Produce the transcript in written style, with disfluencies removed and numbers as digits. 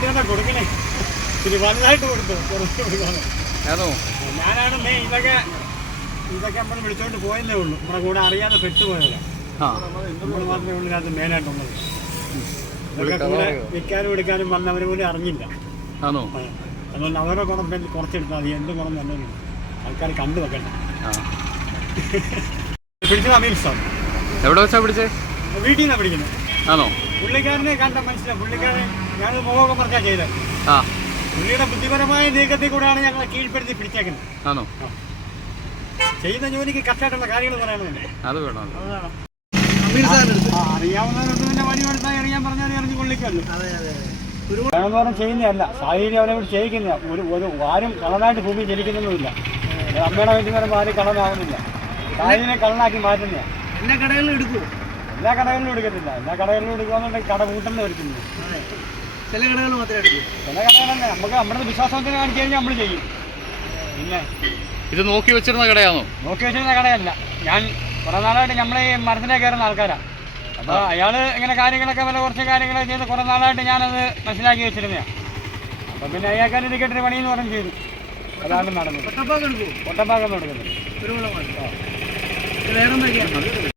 വേണ്ടി വന്നാൽ കൊടുക്കണേ. ഇനി വലുതായിട്ട് കൊടുത്തു കുറച്ച് കൊടുക്കാതെ. ഞാനാണ് മെയിൻ. ഇതൊക്കെ നമ്മൾ വിളിച്ചോണ്ട് പോയതേ ഉള്ളൂ. നമ്മുടെ കൂടെ അറിയാതെ പെട്ടുപോയതല്ല. നമ്മൾ മാത്രമേ ഉള്ളൂ ഇതിനകത്ത് മെയിനായിട്ടുള്ളത്. ഇതൊക്കെ കൂടെ വിൽക്കാനും എടുക്കാനും വന്നവർ പോലും അറിഞ്ഞില്ല. അതുകൊണ്ട് അവരുടെ ഗുണം കുറച്ചെടുത്താൽ മതി. എന്ത് ഗുണം തന്നെ ആൾക്കാർ കണ്ടു വെക്കണ്ട. പിടിച്ചത് അമീർ സാർ. എവിടെ വെച്ചാ പിടിച്ചേ? വീട്ടിൽ നിന്നാണ് പിടിക്കുന്നത്. ആണോ? പുള്ളിക്കാരനെ കണ്ട മനസ്സിലായി. പുള്ളിക്കാരൻ ഞാൻ മുഖമൊക്കെ പറഞ്ഞാൽ ചെയ്തത്. പുള്ളിയുടെ ബുദ്ധിപരമായ നീക്കത്തിൽ കൂടെയാണ് ഞങ്ങളെ കീഴ്പ്പെടുത്തി പിടിച്ചേക്കുന്നത്. ആണോ? ചെയ്യുന്ന ജോലിക്ക് കറക്റ്റായിട്ടുള്ള കാര്യങ്ങൾ പറയണമല്ലേ? അത് വേണം. അറിയാവുന്നവരോട് പിന്നെ വഴി കൊടുത്താൽ അറിയാൻ പറഞ്ഞാൽ അറിഞ്ഞു കൊള്ളിക്കുമല്ലോ. വേണമെന്ന് പറഞ്ഞാൽ ചെയ്യുന്നതല്ല, സാഹചര്യം അവരെ ചെയ്യിക്കുന്ന. ഒരു ആരും കളനായിട്ട് ഭൂമി ജനിക്കുന്നൊന്നുമില്ല. അമ്മയുടെ വേണ്ടി വരുമ്പോൾ ആരും കളനാവുന്നില്ല. സാഹചര്യം കളനാക്കി മാറ്റുന്ന. എല്ലാ കടകളിലും എടുക്കുമോ? എല്ലാ കടകളിലും എടുക്കത്തില്ല. എല്ലാ കടകളിലും എടുക്കുകയെന്നുണ്ടെങ്കിൽ കട കൂട്ടുന്ന വരുത്തുന്നു. ചില കടകൾ മാത്രമേ എടുക്കൂ. ചില കടകളല്ലേ നമുക്ക് നമ്മുടെ വിശ്വാസത്തിന് കാണിച്ചു കഴിഞ്ഞാൽ നമ്മൾ ചെയ്യും. പിന്നെ ഇത് നോക്കി വെച്ചിരുന്ന കടയാണോ? നോക്കി വെച്ചിരുന്ന കടയല്ല. ഞാൻ കുറേ നാളായിട്ട് നമ്മൾ ഈ മരത്തിനെ കയറുന്ന ആൾക്കാരാണ്. അപ്പോൾ അയാൾ ഇങ്ങനെ കാര്യങ്ങളൊക്കെ വില കുറച്ച് കാര്യങ്ങളൊക്കെ ചെയ്ത് കുറേ നാളായിട്ട് ഞാനത് മനസ്സിലാക്കി വെച്ചിരുന്നതാണ്. അപ്പം പിന്നെ അയാൾക്കാർ ഇരിക്കട്ടൊരു പണിയെന്ന് പറഞ്ഞ് ചെയ്തു. അതാണ് നടന്നത്. ഒട്ടപ്പാകം എടുക്കും. ഒട്ടപ്പാകം എടുക്കുന്നത്.